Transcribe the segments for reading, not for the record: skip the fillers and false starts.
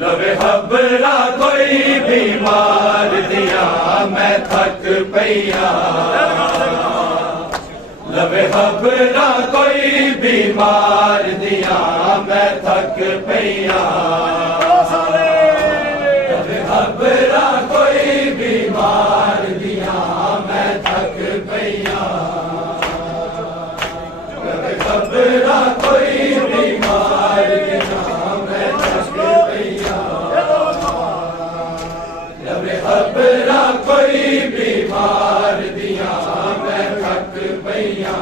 लवे खबरा कोई बीमार दिया मैं थक पैया लवे खबरा कोई बीमार दिया मैं थक पैया लवे खबरा कोई बीमार दिया मैं थक पैया लवे खबरा कोई बीमार दिया मैं थक पैया लवे खबरा कोई बीमार दिया मैं थक पैया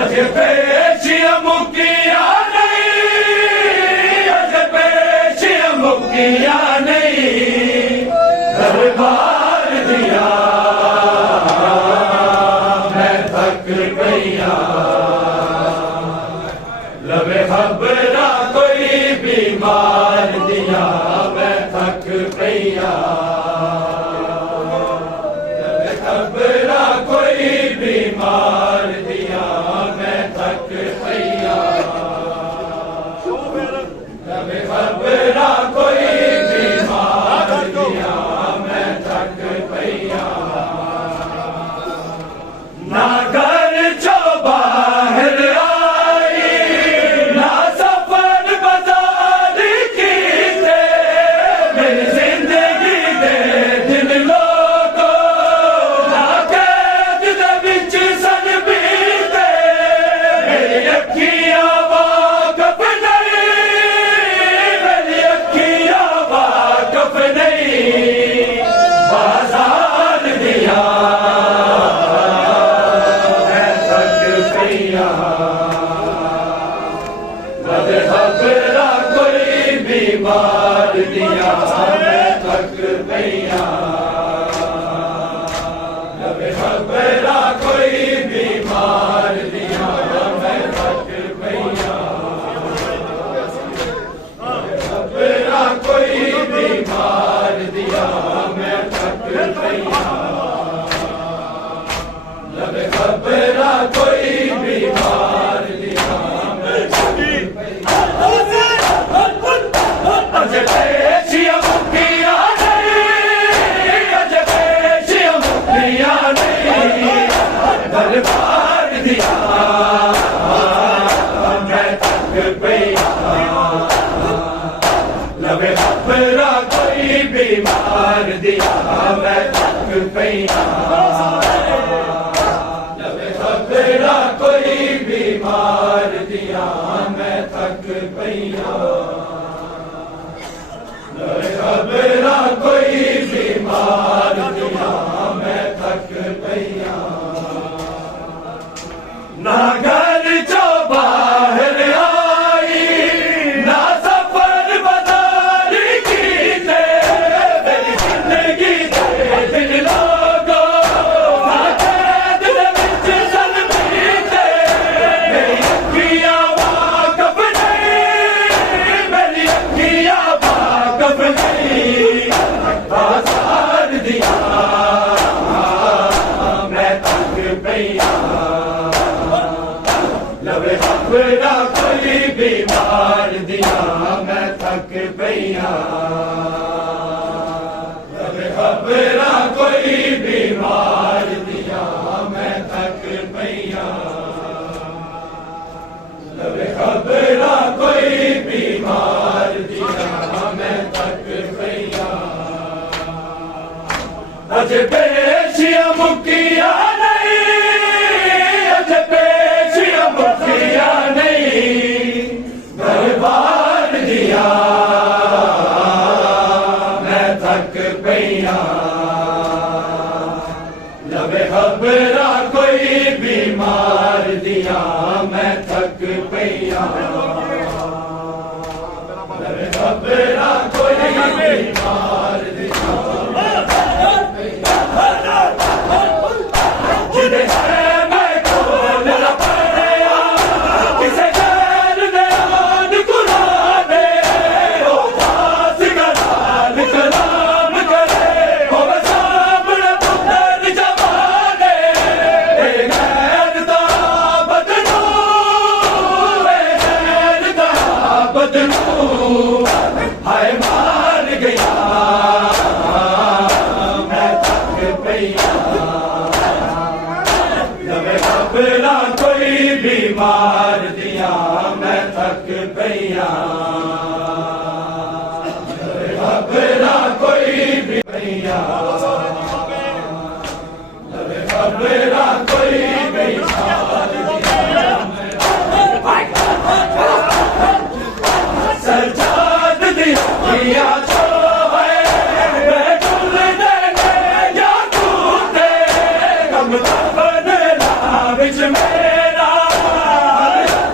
अजे पेशिया मुकिया नहीं अजे पेशिया मुकिया नहीं दरबार दिया मैं थक पैया लवे खबरा कोई बीमार दिया मैं थक पैया लवे खबरा कोई बीमार दिया मैं थक पैया लवे खबरा कोई बीमार दिया मैं थक पैया ना घर जो बाहर आई ना सफर बाजार की दे मेरी जिंदगी दे दिन लोगो ना कैद दे विच सन बीते मेरी अखियां वाकफ नहीं मेरी अखियां वाकफ नहीं बाजार दिया लवे खबरा कोई बीमार दिया मैं थक पैया लवे खबरा कोई बीमार दिया मैं थक पैया लवे खबरा कोई बीमार दिया मैं थक पैया लवे खबरा कोई बीमार दिया मैं थक अजे पेशिया मुकिया नहीं अजे पेशिया मुकिया नहीं दरबार दिया मैं थक पैया लवे खबरा कोई बीमार दिया मैं थक पैया लवे खबरा कोई बीमार दिया मैं थक पैया लवे खबरा कोई बीमार दिया मैं थक पैया ना घर जो बाहर आई ना सफर बाजार की दे मेरी जिंदगी दे दिन लोगो ना कैद दे विच सन बीते मेरी अखियां खबरा कोई बीमार दिया मैं थक पईया लवे खबरा कोई बीमार दिया मैं थक पईया अज पेशिया मुकिया नहीं अज पेशिया मुकिया नहीं दरबार दिया मैं थक पईया लवे खबरा कोई बीमार दिया मैं थक पईया लवे खबरा कोई बीमार दिया जिन्हें है मैं खोल पड़िया किसे गैर ने आन कुराने हो पास गलाल कलाम करे हो सामने पुत्र जमाने गैर दा बदनू गैर दा बदनू हाय मार गया मैं थक पईया लवे खबरा कोई बीमार दिया मैं थक पईया लवे खबरा कोई भी पईया लवे खबरा कोई बीमार दिया सजाद दिया तो है मैं डुल देने या टूटे गम दफन विच मेरा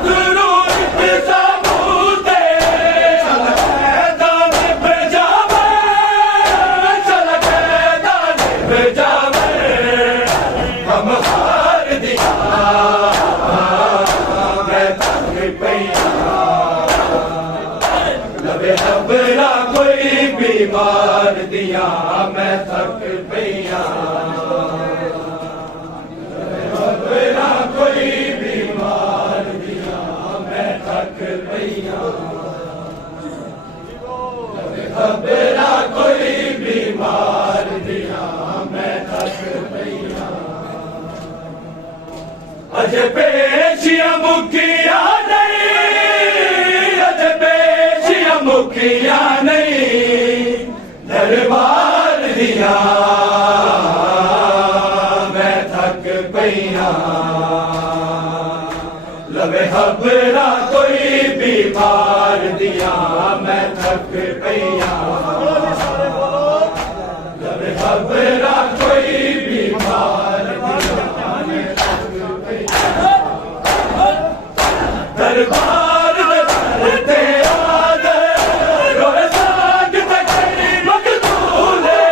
जरूरत सबूते चल मैदान पे जावे चल मैदान पे जावे हम हार दिया मैं थक पईया लवे खबरा कोई बीमार दिया मैं थक पईया खबरा कोई बीमार दिया मैं थक पईया खबरा कोई बीमार दिया मैं थक पईया अज पेशिया मुकिया नहीं अज पेशिया मुकिया नहीं दरबार दिया मैं थक पईया लवे खबरा कोई बीमार दिया मैं थक पईया लवे खबरा कोई बीमार दिया मैं थक पईया दरबार करते आदर रोए साग तकरी मकबूले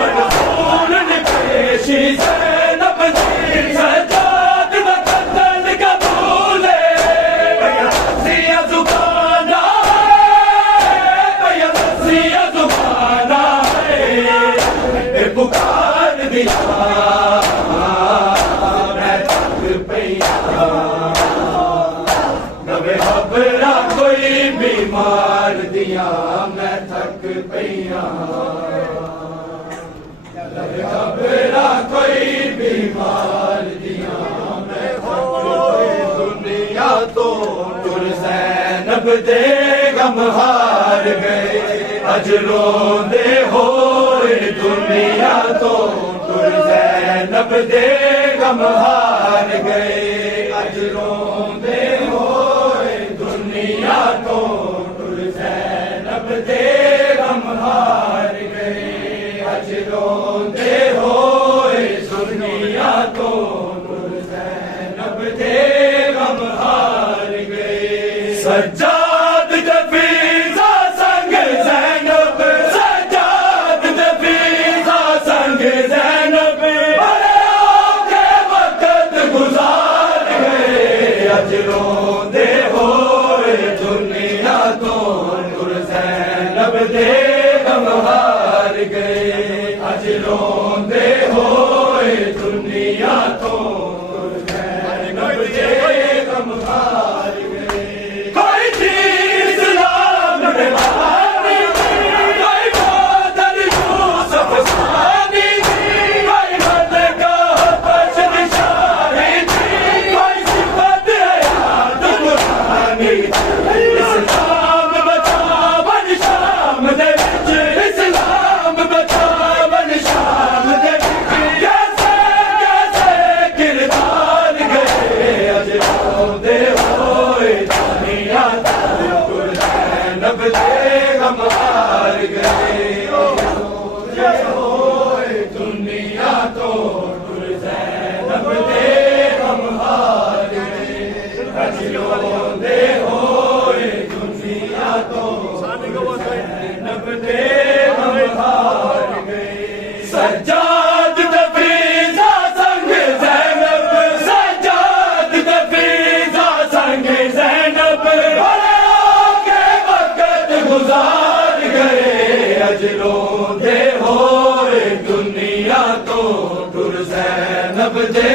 मकबूल ने पेशी ज़ैनब जी सजाद व कत्ल कबूले भैया सिया जुबाना है भैया सिया जुबाना है पुकार दिया मैं थक पईया लवे खबरा कोई बीमार दिया मैं थक पईया लवे खबरा कोई बीमार दिया मैं थक पईया दुनिया तो टुर ज़ैनब दे गम हार गए अज रोंदे होए दुनिया तो टुर ज़ैनब दे गम हार गए अज रोंदे होए दुनिया तो टुर ज़ैनब दे गम हार गए अज रोंदे होए दुनिया तो टुर ज़ैनब दे गम हार गए सज्जाद दफीज़ा संग ज़ैनब सज्जाद दफीज़ा संग ज़ैनब बड़े औखे वक्त गुजार गए अज रोंदे होए दुनिया तो टुर ज़ैनब दे गम हार गए अज रोंदे होए दुनिया तो टुर ज़ैनब दे गम हार गए कोई रोंदे होए दुनिया तो टुर ज़ैनब दे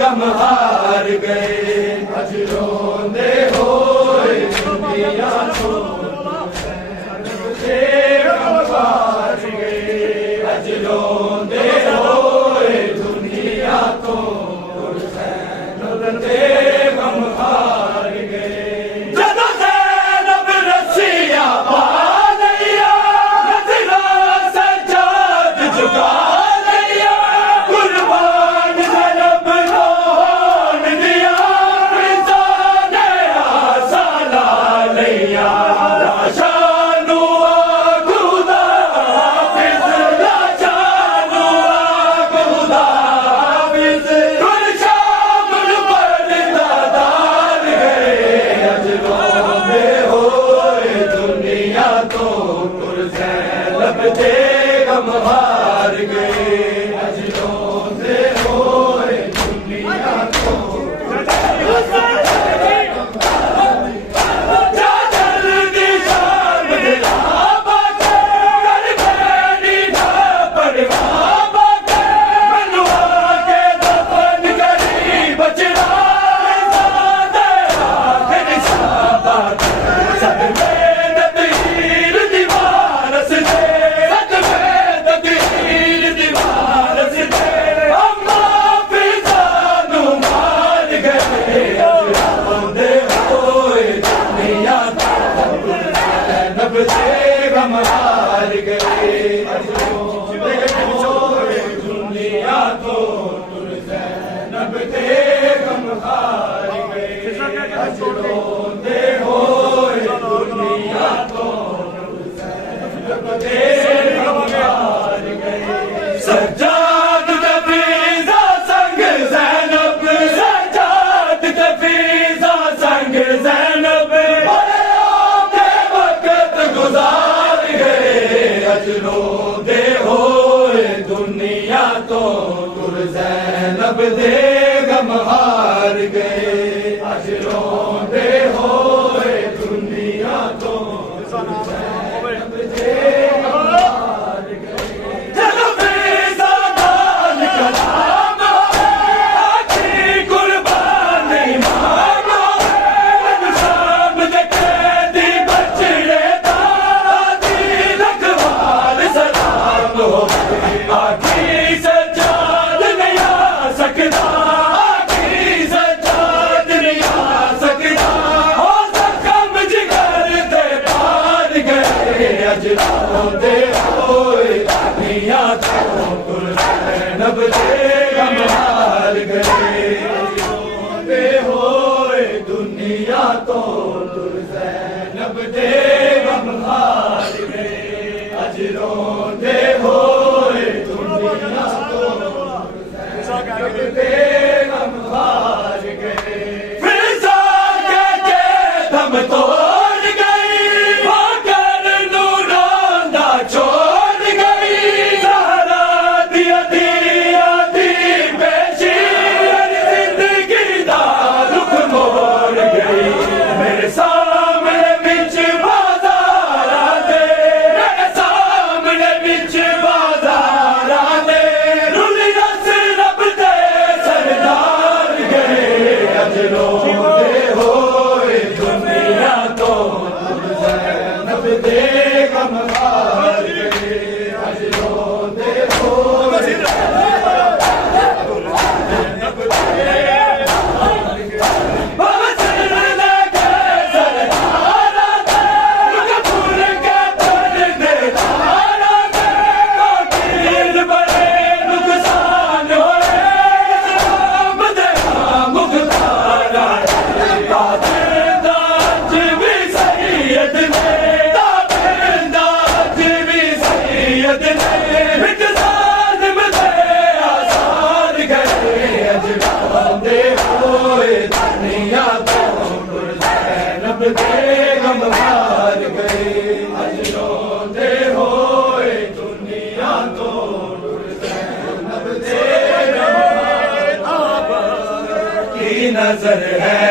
गम हार गए अज रोंदे होए दुनिया तो हार गए अज रोंदे होए दुनिया तो ज़ैनब दे गम हार गए जदों ज़ैनब रसिया पा लिया नज़रा सज्जाद झुका लिया कुर्बान ज़ैनब रोन दिया फिज़ाने आसा ला लिया गम हार गए अज रोंदे होए दुनिया तो जा जल्दी शाम दिलावा के कर बैठी ना परवावा के मनवा के दफन करी बचड़ा ज़ादे आखिर शाबाद सदमे नबीर दीवार से गम हार गए दुनिया तो टुर ज़ैनब दे गम हार गए अज रोंदे होए दुनिया तो टुर ज़ैनब दे गम हार गए सज्जाद तफरीज़ा संग ज़ैनब सज्जाद तफरीज़ा संग ज़ैनब गुजार गए अज रोंदे होए दुनिया तो टुर ज़ैनब दे गम हार गए अज रोंदे होए दुनिया तो टुर ज़ैनब दे गम हार गए चलो बेज़ादान कलाम आखी कुर्बान इमाम शाम देखे दी बचड़े आखी सज्जाद नहीं आ सकता आखी सज्जाद नहीं आ सकता हो ज़ख्म जिगर दे पार गए अज रोंदे होए दुनिया तो टुर ज़ैनब दे गम हार गए अज रोंदे होए दुनिया तो टुर ज़ैनब दे गम हार गए अज रोंदे होए दुनिया तो ज़ैनब दे गम हार गए फिज़ा के दम तोड़ गई पाकर नूराना छोड़ गई ज़हरा दिया दिया दी बेशी जिंदगी दा रुख मोड़ गई मेरे सामने बिच बाज़ार दे मेरे सामने बिच बाज़ार दे रुल रस रब दे सरदार गए अज रोंदे होए दुनिया तो टुर ज़ैनब दे गम हार गए अज रोंदे होए ज़ैनब दे दुनिया तो टुर ज़ैनब दे गम हार गए अज रोंदे होए दुनिया तो टुर ज़ैनब दे गम हार की नजर है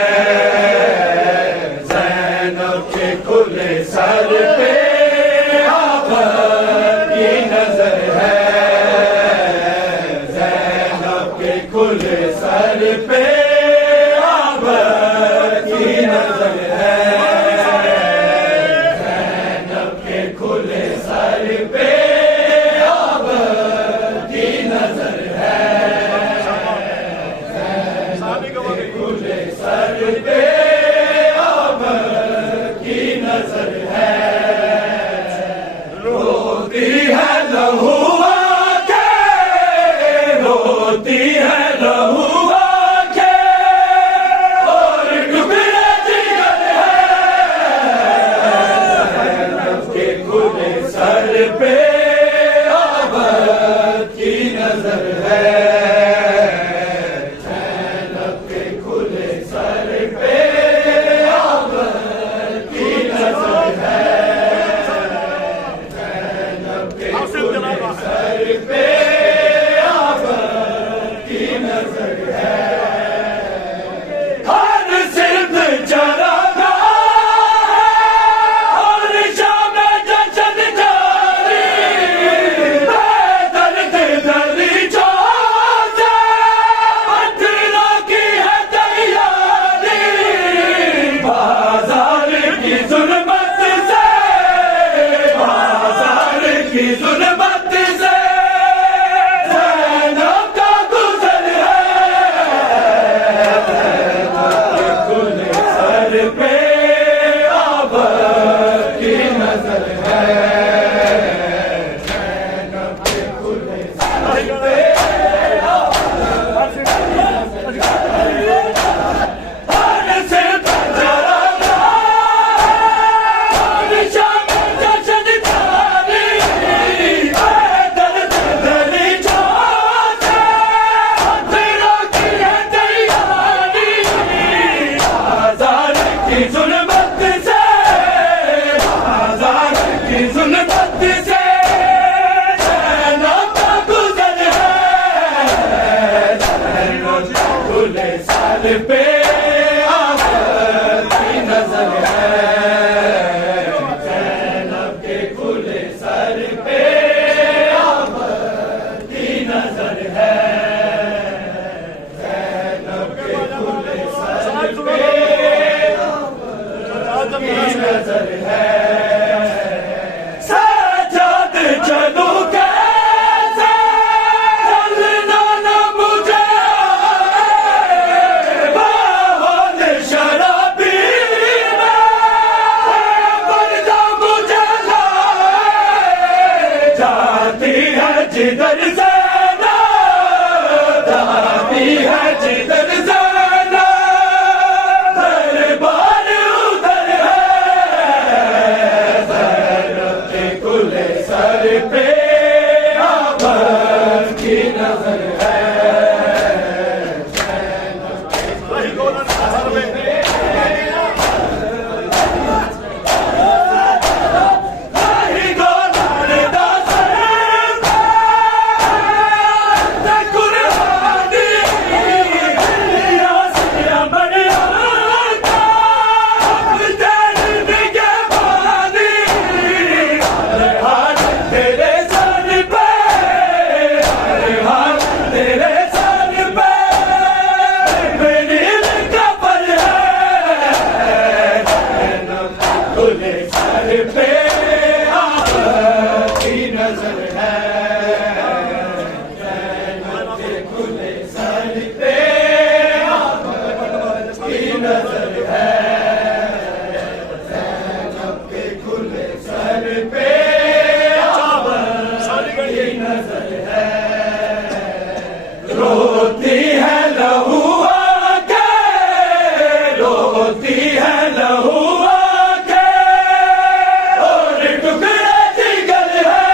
ज़ैनब के खुले सर पे आप की नजर है, ज़ैनब के खुले सर पे आबर की नजर है, ज़ैनब के खुले सर पे आबर की नजर है, ज़ैनब के खुले सर पे आबर की नजर है। रोती है लहू आंखें, रोती है लहू आंखें और टुकड़े जिगर है, ज़ैनब के खुले सर पे आबर की नजर है, ज़ैनब के खुले सर पे आबर की नजर है, सर पे आबर की नजर है। हर सिर्फ चरागा और शाम जशन जारी, दर्द दरी चौसे पत्थरों की है तैयारी, बाजार की जुल्मत से, बाजार की जुल्मत से ज़ैनब का गुज़र है, खुले सर पे आबर की नजर है, ज़ैनब के खुले सर पे हर सिर्फ चरागा और शाम जशन जारी, दर्द दरी चौसे पत्थरों की है तैयारी, बाजार की जुल्मत से, बाजार की जुल्मत से ज़ैनब का गुज़र है, ज़ैनब खुले सर पे आबर की नजर है, ज़ैनब के खुले सर पे आबर की नजर है, ज़ैनब के खुले सर पे आबर की नजर है। सजाद चलूं कैसे चलना न मुझे आए, बाहोल शराबी में पर्दा मुझे लाए, जाती है जिधर ज़ैनब, जाती है जिधर ज़ैनब, दरबार उधर है, ज़ैनब के खुले सर पे आबर की नजर है, ज़ैनब के खुले सर पे नहीं गोलार दा सर पे कुर्बानी, दुनिया से अमर आता तेरे निगहबानी, हर हाथ तेरे सर पे, हर हाथ तेरे सर पे मेरी कब्र है, ज़ैनब खुले सर पे आबर की नजर है, ज़ैनब के खुले सर पे आबर की नजर है, ज़ैनब के खुले सर पे आबर की नजर है। रोती है लहू आंखें, रोती है लहू आंखें और टुकड़े जिगर है,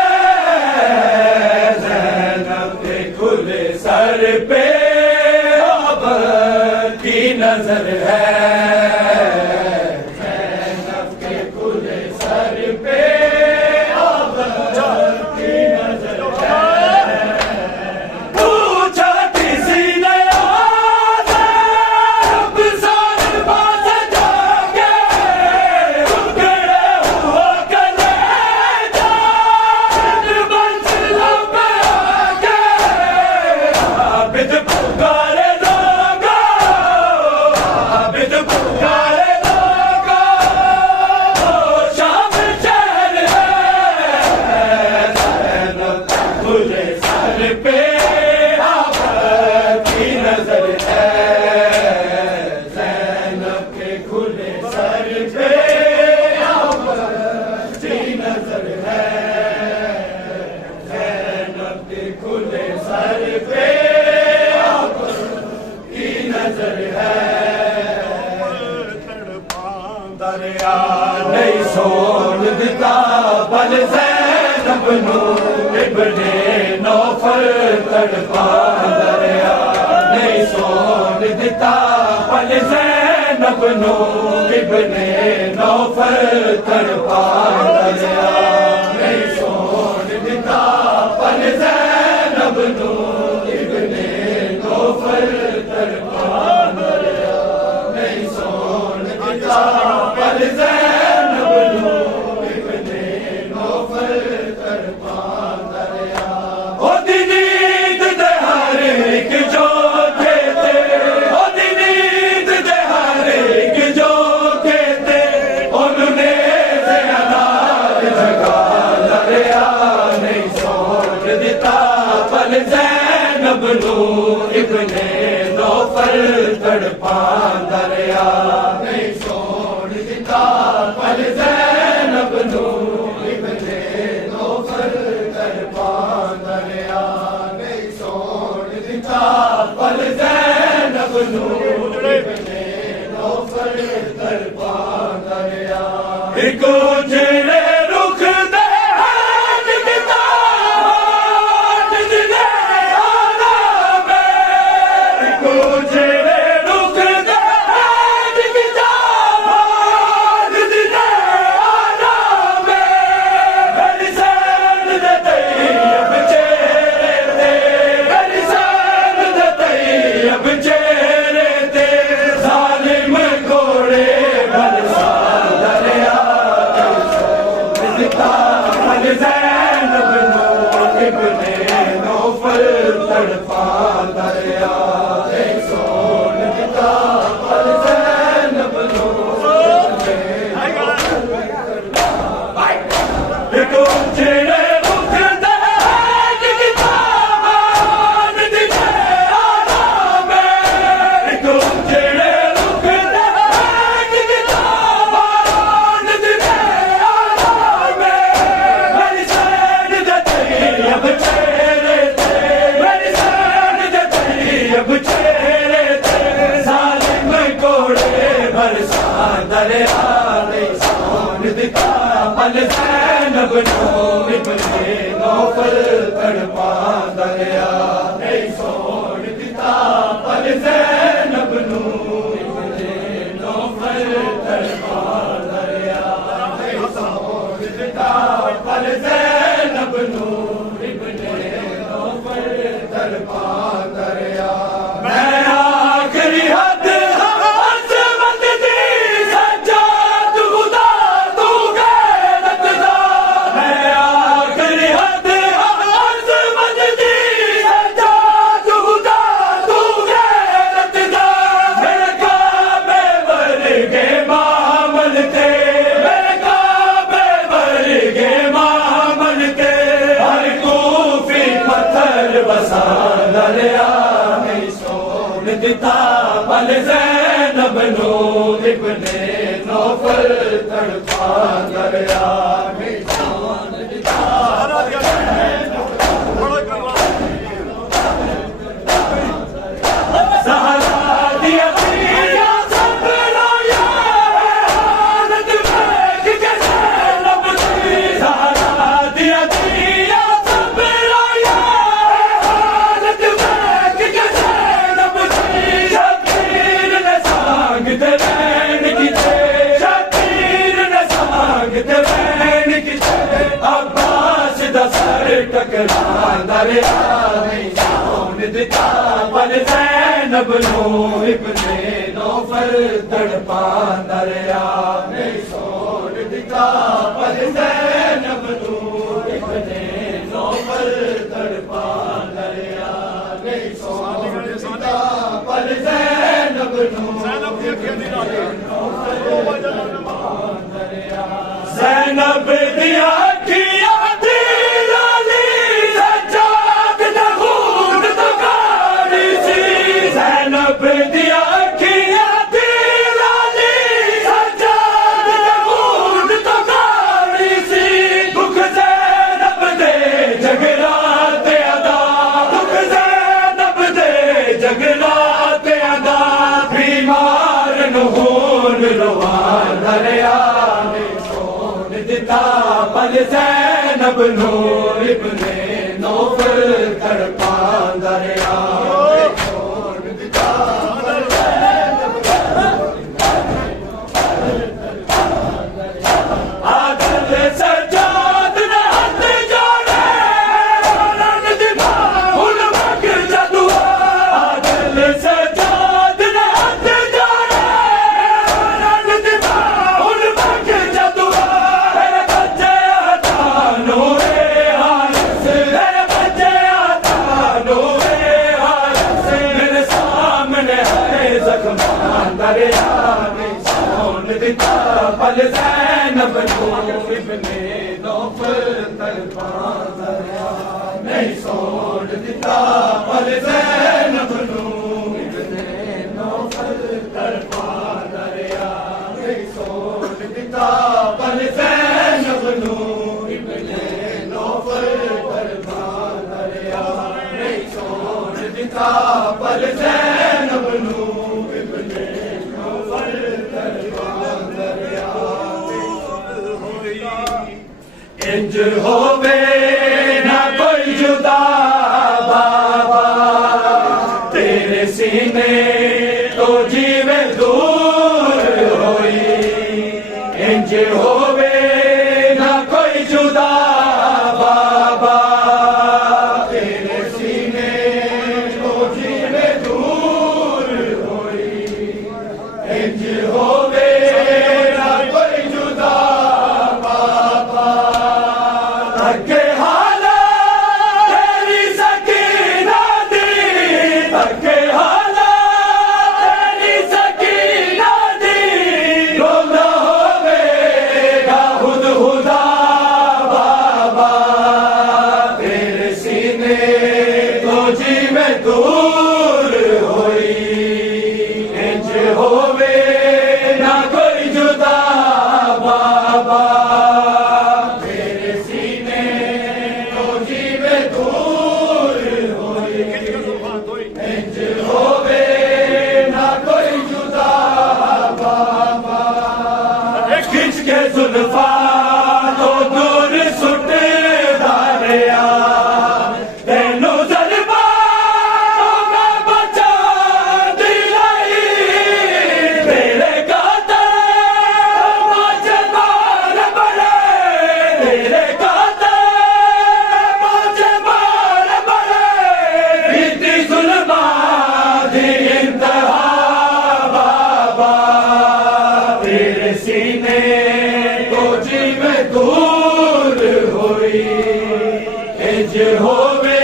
पल ज़ैनब नू इब्ने नौफल तड़पा दरिया नहीं सोन दिता पल ज़ैनब नू इब्ने नौफल तड़पा दरिया नहीं सोन दिता पल ज़ैनब नू इब्ने नौफल तड़पा दरिया नहीं सोन दिता पल ज़ैनब नू इब्ने नौफल तड़पा दरिया ओ दी नींद दे हर एक जोखे ते ओ दी नींद दे हर एक जोखे ते उन्होंने ज़ियादात जगा दरिया नहीं सोन दिता पल ज़ैनब नू इब्ने नौफल तड़पा दरिया नहीं सोन दिता पल ज़ैनब नू इब्ने नौफल तड़पा दरिया नहीं सोन दिता पल ज़ैनब नू इब्ने नौफल तड़पा दरिया एक उजड़े रुख दे हाथ दिता हाथ दिले आराम एक उजड़े रुख दे हाथ दिता हाथ दिले आराम मेरी ज़ैन दे तैयब चेहरे ते मेरी ज़ैन दे तैयब चेहरे ते ज़ालिम घोड़े बरसा दरिया दिता पल ज़ैनब नू इब्ने नौफल तड़पा दरिया नहीं सोन दिता पल ज़ैनब नू एक उजड़े रुख दे हाथ दिता हाथ दिले आराम एक उजड़े रुख दे हाथ दिता हाथ दिले आराम मेरी ज़ैन दे तैयब चेहरे ते मेरी ज़ैन दे तैयब चेहरे ते ज़ालिम घोड़े बरसा दरिया नहीं सोन दिता पल ज़ैनब नू इब्ने नौफल तड़पा दरिया नहीं सोन दिता पल ज़ैनब नू इब्ने नौफल तड़पा दरिया नहीं सोन दिता पल ज़ैनब नू इब्ने नौफल तड़पा दरिया मैं आखिरी हद अज़मत दी सज्जाद खुदा तू गैरत दा मैं आखिरी हद अज़मत दी सज्जाद खुदा तू गैरत दा मेरे काबे वर्गे मामल ते मेरे काबे वर्गे मामल ते हर कूफी पत्थर बसा दरिया नहीं सोन दिता पल ज़ैनब नू इब्ने नौफल तड़पा दरिया नहीं सोन दिता ज़हरा दिया दिया सब रोया हालत देख के ज़ैनब की ज़हरा दिया दिया सब रोया हालत देख के ज़ैनब की शकीर ने सांग दे रैन की थे शकीर ने सांग दे रैन की थे अब्बास दा सर टकरा दरिया नहीं सोन दिता पल ज़ैनब नू इब्ने नौफल तड़पा दरिया नहीं सोन दिता पल ज़ैनब नू इब्ने नौफल तड़पा दरिया नहीं सोन दिता पल ज़ैनब नू ज़ैनब दिया अखियां थी लाली सज्जाद दा खून तो कारी सी ज़ैनब दिया अखियां थी लाली सज्जाद दा खून तो कारी सी दुख ज़ैनब दे जगराते अदा दुख ज़ैनब दे जगराते अदा बीमार नून रवा दरिया ने सोन दिता ज़ैनब नू इब्ने नौफल तड़पांदा रहा पल ज़ैनब नू इब्ने नौफल तड़पांदा रहा नहीं सोन दिता पल ज़ैनब नू इब्ने नौफल तड़पांदा रहा नहीं सोन दिता पल ज़ैनब नू इब्ने नौफल तड़पांदा रहा नहीं सोन दिता पल ज़ैनब नू इब्ने नौफल तड़पांदा इंज होवे ना कोई जुदा बाबा तेरे सीने तो जीवे दूर होई इंज होवे ना कोई जुदा बाबा तेरे सीने तो जीवे दूर होई इंज होवे ना कोई जुदा दूर होई इंज होवे ना कोई जुदा बाबा तेरे सीने तो जीवे दूर होई इंज होवे ना कोई जुदा बाबा खिंच के जुल्फा तो दूर सुट दारिया सीने तो जीवे दूर होई इंज होवे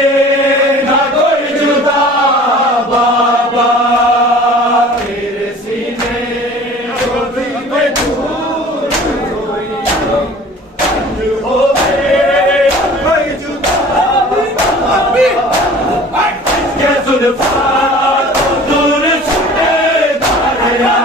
ना कोई जुदा बाबा तेरे सीने तो जीवे दूर होई इंज होवे कोई जुदा बाबा के जुल्फा दूर छुटे दारिया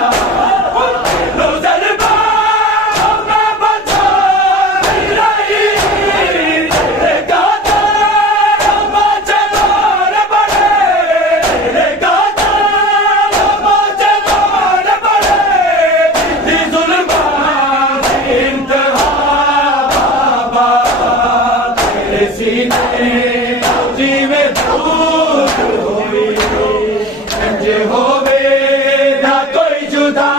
जीवे दूर होई इंज होवे ना कोई जुदा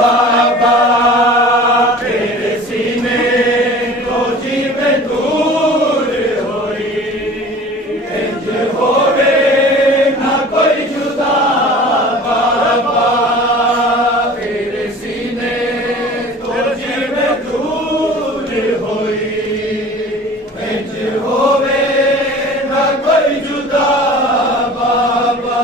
बाबा तेरे सीने तो जीवे दूर होई इंज होवे ना कोई जुदा बाबा तेरे सीने तो जीवे दूर होई इंज होवे ना कोई जुदा बाबा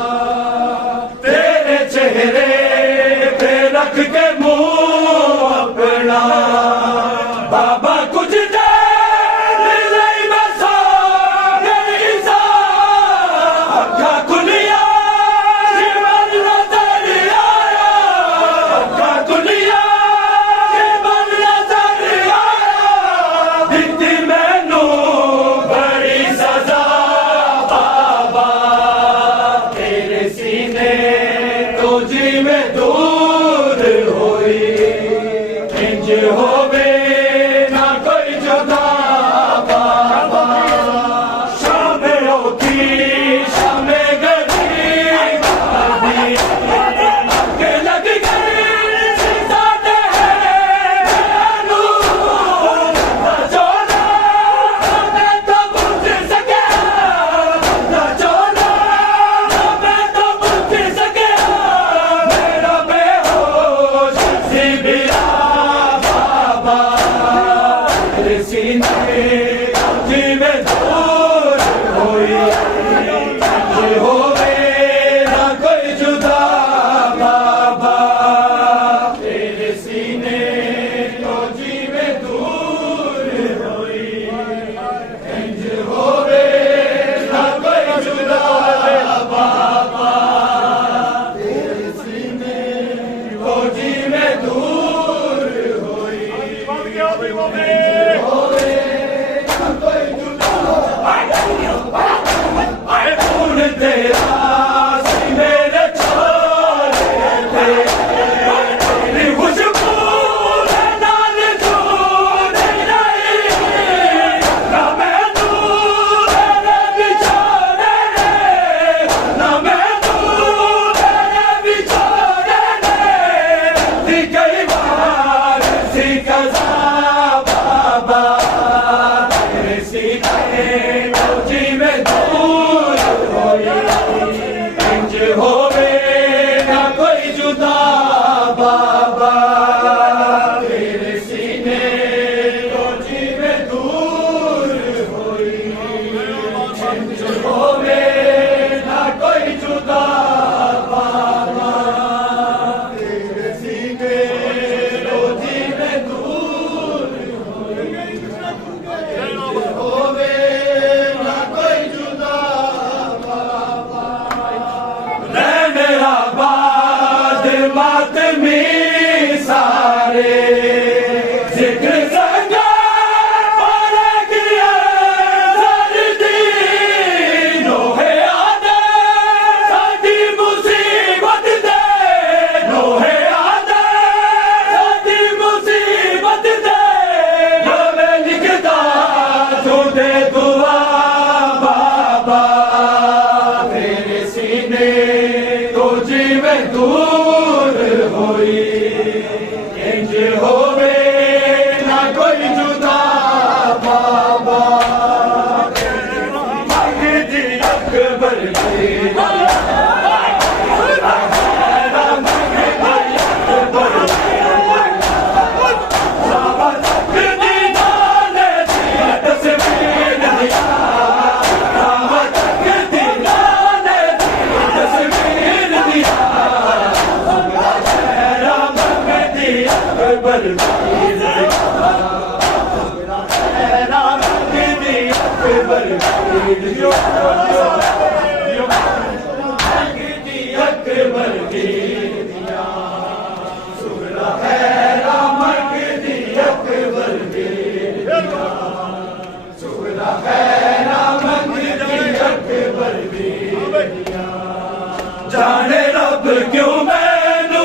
जाने रब क्यों मैनू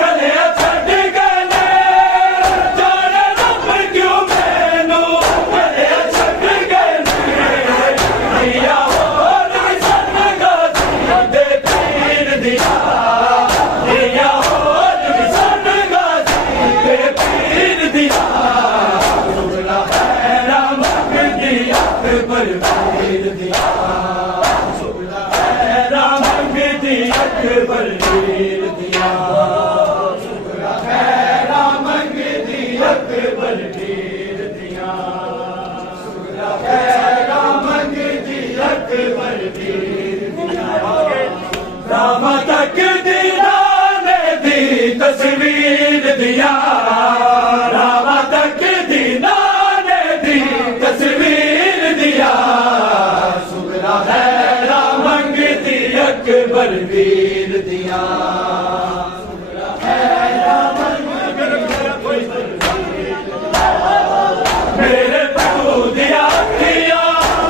गले छड़ गए, जाने रब क्यों मैनू गले छड़ गए, दिया होर सन गाजी दे पीर दिया, दिया होर सन गाजी दे पीर दिया, सुगला हैरा मंगदी अकबर पीर दिया, सुगला हैरा मंगदी अकबर पीर दिया, सुगला हैरा मंगदी अकबर पीर दिया, सुगला हैरा मंगदी अकबर पीर दिया, रामा तक दीदाने दी तस्वीर दिया, रामा तक दीदाने दी तस्वीर दिया, सुगला हैरा मंगदी अकबर पीर दिया, सुगला हैरा मंगदी अकबर पीर दिया, मेरे प्रभु दिया दिया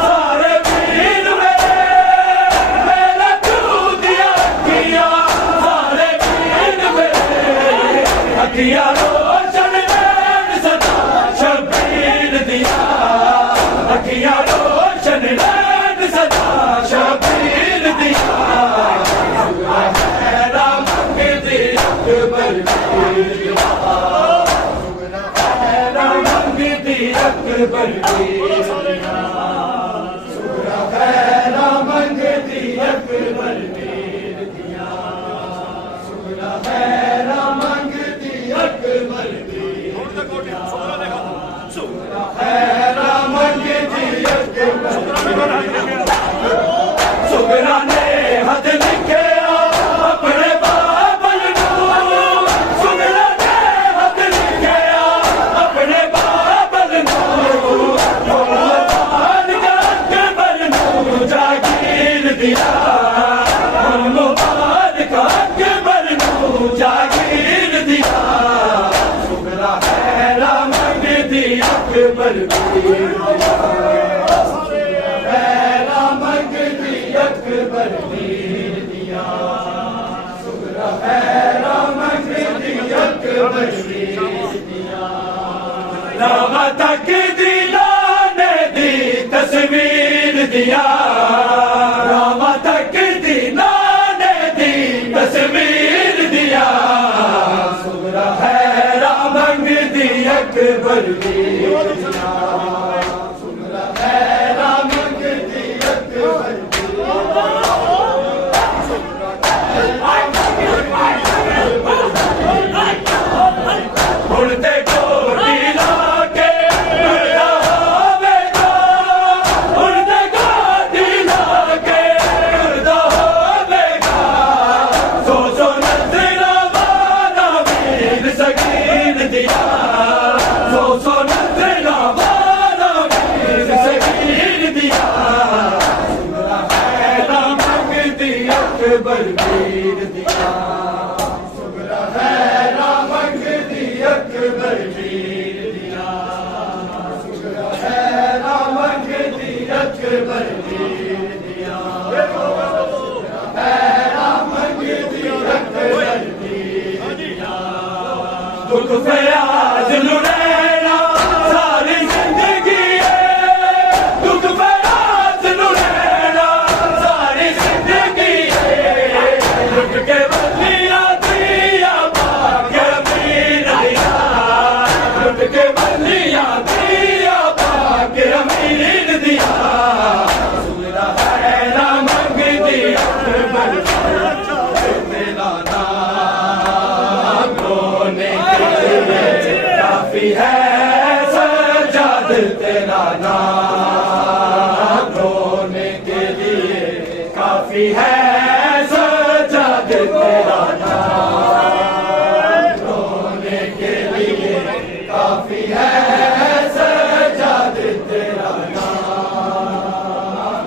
सारे पीर मेरे प्रभु दिया दिया सारे पीर अखियां रोशन नैन सदा शबीर दिया, अखियां रोशन नैन सदा शबीर दिया, सुगला हैरा मंगदी अकबर पीर दिया, सुगला हैरा मंगदी अकबर पीर दिया, सुगला हैरा मंगदी अकबर पीर दिया, सुगला हैरा मंगदी अकबर पीर दिया, सुगला हैरा मंगदी अकबर पीर दिया, सुगला ने हद लिखे अपने बाबल नू, सुगला ने हद लिखे अपने बाबल नू, मुबारक अकबर नू जागीर दिया, मुबारक अकबर नू जागीर दिया, सुगला हैरा मंगदी अकबर पीर दिया, हैरा मंगदी अकबर पीर दिया, सुगला हैरा मंगदी अकबर पीर दिया, रामा तक दीदाने दी तस्वीर दिया, रामा तक दीदाने दी तस्वीर दिया, सुगला हैरा मंगदी अकबर पीर दिया, सुगला हैरा मंगदी अकबर उड़ते कोटी लाके उड़ता होवेगा, उड़ते कोटी लाके उड़ता होवेगा, सो नजरा वाला वीर सकीर दिया, सो नजरा वाला वीर सकीर दिया, सुगला हैरा मंगदी अकबर पीर दिया, सुगला हैरा मंगदी अकबर पीर दिया, सुगला हैरा मंगदी अकबर पीर दिया, सुगला हैरा मंगदी अकबर पीर दिया, दुख फयाज लुढ़ैना सारी जिंदगी है, दुख फयाज लुढ़ैना सारी जिंदगी है, लुट के बलिया दिया भाग्य अमीर दिया, लुट के बलिया दिया भाग्य अमीर दिया, सुगला हैरा मंगदी अकबर तेरा नाम रोने के लिए काफी है, सजाद तेरा नाम रोने के लिए काफी है, सजाद तेरा नाम रोने के लिए काफी है, सजाद तेरा नाम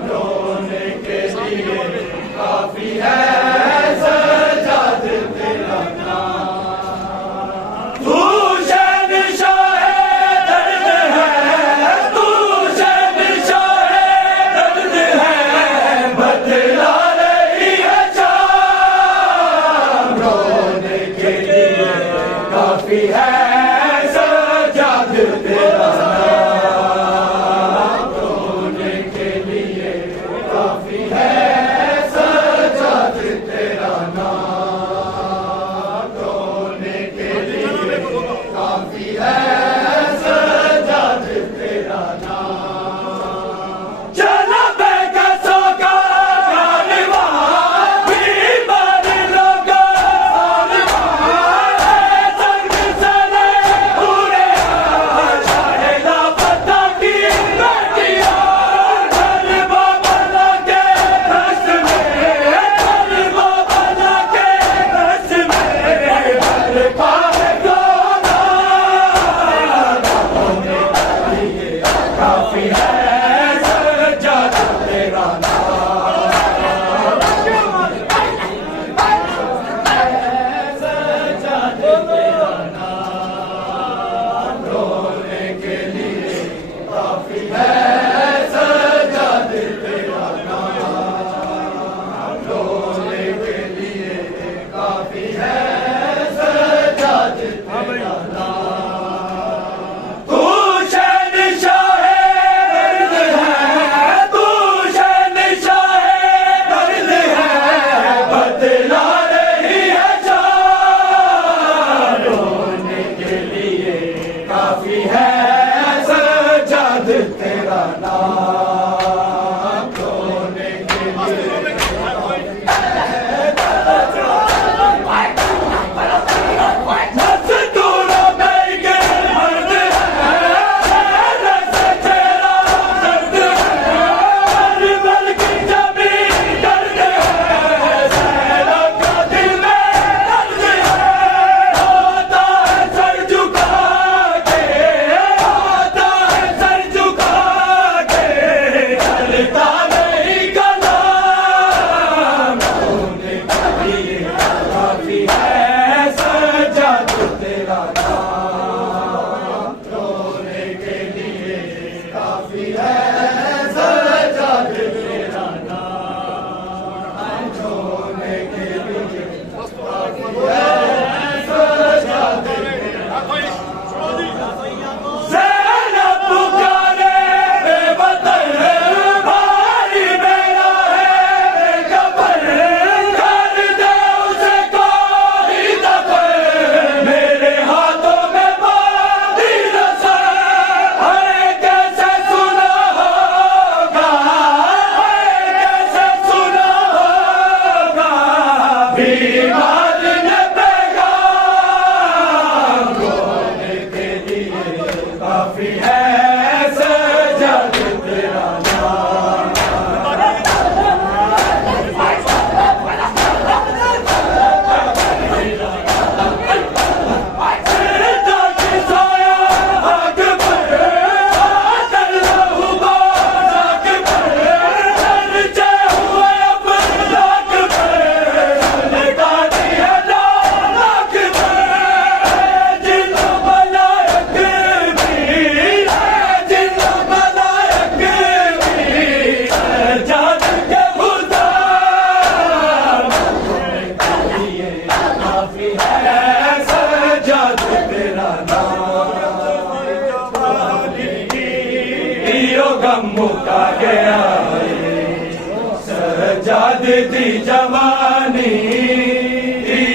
सजाद दी जवानी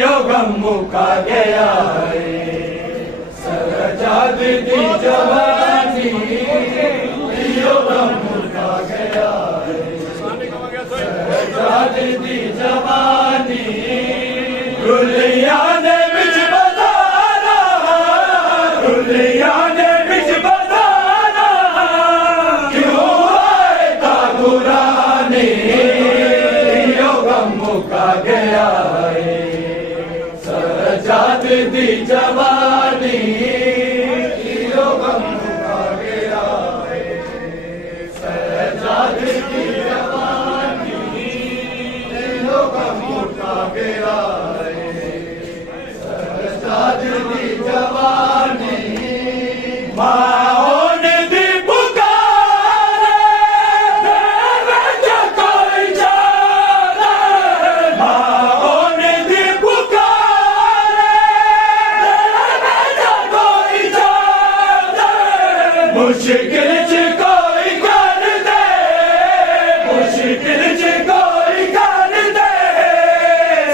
यो गम मुका गया है सजाद दी जवानी यो गम मुका गया है सजाद दी जवानी रुलिया ने बिच बजाना रुलिया ने बिच बजाना क्यों आए तागुरानी यो गम मुका गया है सजाद दी जवानी यो गम मुका गया है सजाद दी जवानी यो गम मुका गया है सजाद दी जवानी माओ ने दी पुकारे देवे कोई जाने माओ ने दी पुकारे देवे कोई जाने मुश्किल च कोई कर दे मुश्किल च कोई कर दे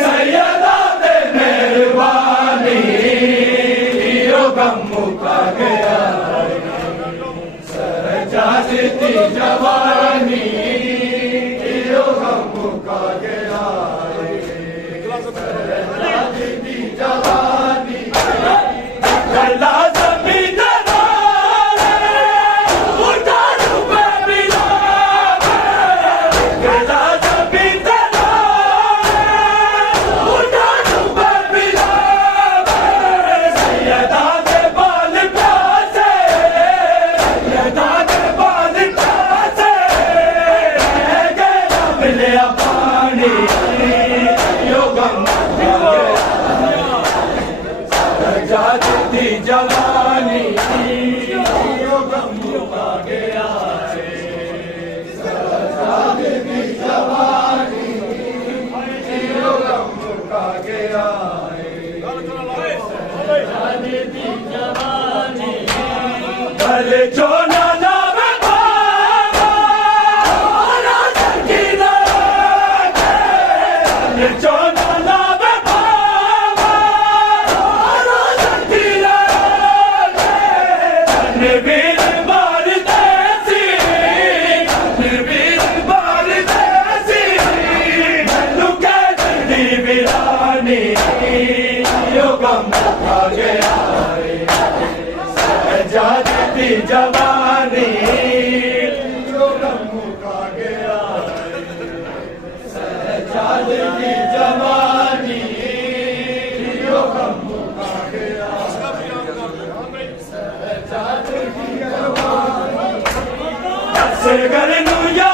सैयदा दे मेहरबानी यो गम मुका गया सजाद दी जवानी यो गम मुका गया सजाद दी जवानी गला जमीन उठा डूबे बिना गला जमीन उठा डूबे बिना सैयदा के बाल प्यासे सैयदा के बाल प्यासे रह गया मिलिया पानी यो गम मुका गया सजाद दी जवानी यो गम मुका गया सजाद दी जवानी यो गम मुका गया सजाद दी जवानी भले जो ना नावे बाबा ना सकीना भले जो ना नावे बाबा ना सकीना नबीर बार देसी नबीर बार देसी लुका दी वीरानी यो गम मुका गया सजाद दी जवानी यो गम मुका गया सजाद दी जवानी यो गम मुका गया सजाद दी जवानी असगर नु या